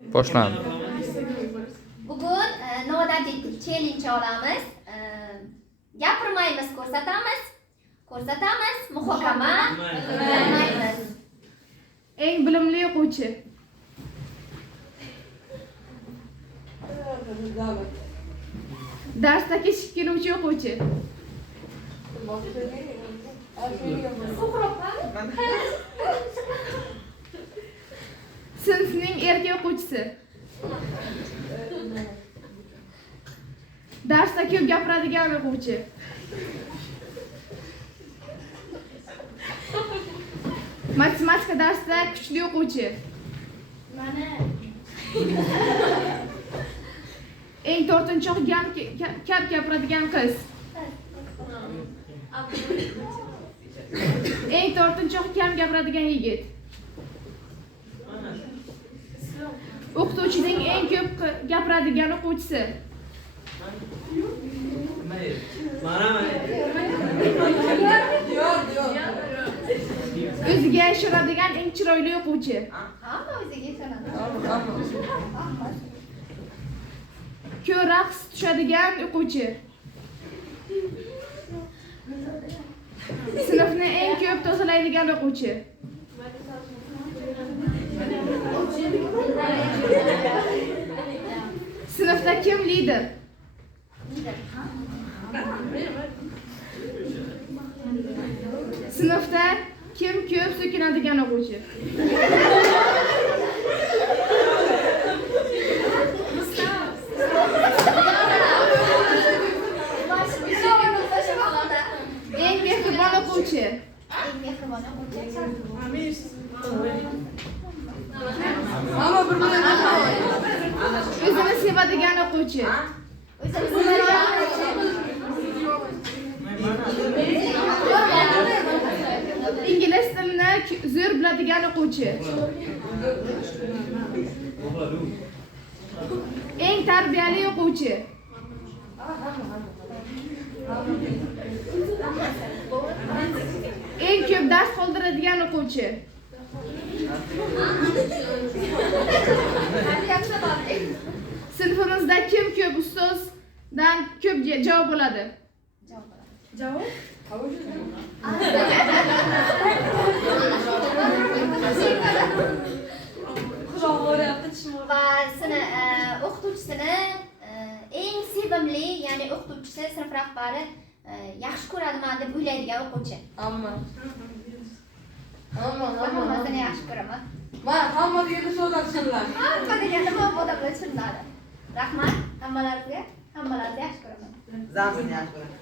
Boshlandi. Bugun noodatiy challenge olamiz. Gapirmaymiz, ko'rsatamiz. Ko'rsatamiz, muhokama qilmaymiz. Eng bilimli o'quvchi. Darsda kechikib keluvchi o'quvchi. Sinfning erkak o'quvchisi. Darsda ko'p gapiradigan o'quvchi. Matematika darsida kuchli o'quvchi. Eng tortinchoq gap gapiradigan qiz. Eng tortinchoq gapiradigan yigit. O'qituvchining eng ko'p gapiradigan o'quvchisi. O'ziga ishonadigan eng chiroyli o'quvchi. Hamma o'ziga ishonadi. Ko'p raqs tushadigan o'quvchi. Sinfni eng ko'p tozalaydigan o'quvchi. Sinfda kim lider? Sinfda kim ko'p so'kinadigan o'quvchi? Eng mehribon o'quvchi. Eng mehribon o'quvchi. O'zini sevadigan o'quvchi. O'zini sevadigan Ingliz tilini zo'r biladigan o'quvchi. Eng tarbiyali o'quvchi. Eng ko'p dars qoldiradigan o'quvchi. Sinfimizda kim ko'p ustozdan ko'p javob oladi? Javob? va o'qituvchisini eng sevimli, ya'ni o'qituvchisi, sinf rahbari yaxshi ko'radiman deb o'ylaydigan o'quvchi. Hammasini yaxshi ko'raman. Hamma deganda so'zlar tushuniladi. Hamma deganda odamlar tushunadi. Rahmat hammalaringizga, hammalarni yaxshi ko'raman. Zamsin yaxshi ko'raman.